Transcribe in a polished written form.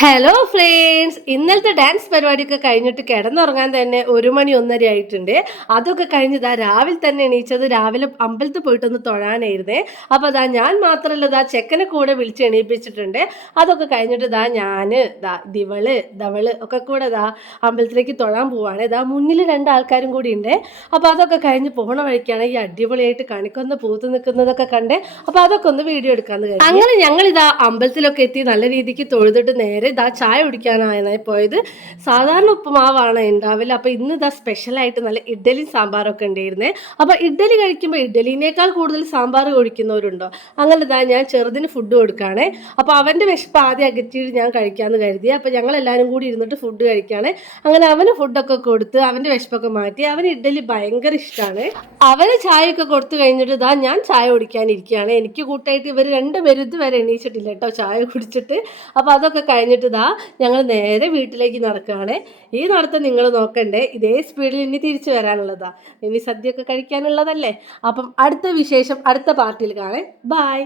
Hello friends, ഇന്നലത്തെ dance പരിപാടിയൊക്കെ കഴിഞ്ഞിട്ട് കിടന്നുറങ്ങാൻ തന്നെ 1 മണി 1:30 ആയിട്ടുണ്ട്. അതൊക്കെ കഴിഞ്ഞതാ രാവിലെ തന്നെ എണീച്ചത്. രാവിലെ അമ്പലത്തിൽ പോയിട്ടൊന്ന് തൊഴാനായിരുന്നേ. അപ്പോൾ അതാ ഞാൻ മാത്രമല്ല, ഇതാ ചെക്കനെ കൂടെ വിളിച്ച് എണീപ്പിച്ചിട്ടുണ്ട്. അതൊക്കെ കഴിഞ്ഞിട്ട് ഞാൻ ദവള് ഒക്കെ കൂടെ അമ്പലത്തിലേക്ക് തൊഴാൻ പോവാണ്. മുന്നിൽ 2 ആൾക്കാരും കൂടി ഉണ്ട്. അപ്പോൾ അതൊക്കെ കഴിഞ്ഞ് പോണ വഴിക്കാണ് ഈ അടിപൊളിയായിട്ട് കണിക്കൊന്ന പൂത്ത് നിൽക്കുന്നതൊക്കെ കണ്ടേ. അപ്പോൾ അതൊക്കെ ഒന്ന് വീഡിയോ എടുക്കാമെന്ന് കരുതി. അങ്ങനെ ഞങ്ങൾ അമ്പലത്തിലൊക്കെ എത്തി നല്ല രീതിക്ക് തൊഴുതിട്ട് നേരെ ചായ കുടിക്കാനാണ് പോയത്. സാധാരണ ഉപ്പുമാവാണ് ഉണ്ടാവില്ല. അപ്പോൾ ഇന്ന് സ്പെഷ്യലായിട്ട് നല്ല ഇഡ്ഡലി സാമ്പാറൊക്കെ ഉണ്ടായിരുന്നേ. അപ്പോൾ ഇഡ്ഡലി കഴിക്കുമ്പോൾ ഇഡ്ഡലിനേക്കാൾ കൂടുതൽ സാമ്പാർ കഴിക്കുന്നവരുണ്ടോ? അങ്ങനെ ഞാൻ ചെറുതിന് ഫുഡ് കൊടുക്കുകയാണേ. അപ്പോൾ അവൻ്റെ വിശപ്പ് ആദ്യം അകറ്റിയിട്ട് ഞാൻ കഴിക്കാമെന്ന് കരുതി. അപ്പോൾ ഞങ്ങളെല്ലാവരും കൂടി ഇരുന്നിട്ട് ഫുഡ് കഴിക്കുകയാണ്. അങ്ങനെ അവന് ഫുഡൊക്കെ കൊടുത്ത് അവൻ്റെ വിശപ്പൊക്കെ മാറ്റി. അവന് ഇഡ്ഡലി ഭയങ്കര ഇഷ്ടമാണ്. അവന് ചായയൊക്കെ കൊടുത്തു കഴിഞ്ഞിട്ട് ഞാൻ ചായ കുടിക്കാനിരിക്കുകയാണ്. എനിക്ക് കൂട്ടായിട്ട് ഇവർ 2 പേരും ഇതുവരെ എണീച്ചിട്ടില്ല കേട്ടോ ചായ കുടിച്ചിട്ട്. അപ്പോൾ അതൊക്കെ കഴിഞ്ഞിട്ട് ഞങ്ങൾ നേരെ വീട്ടിലേക്ക് നടക്കുകയാണ്. ഈ നടത്തം നിങ്ങൾ നോക്കണ്ടേ, ഇതേ സ്പീഡിൽ ഇനി തിരിച്ചു വരാനുള്ളതാ. ഇനി സദ്യയൊക്കെ കഴിക്കാനുള്ളതല്ലേ. അപ്പം അടുത്ത വിശേഷം അടുത്ത പാർട്ടിയിൽ കാണേ. ബൈ.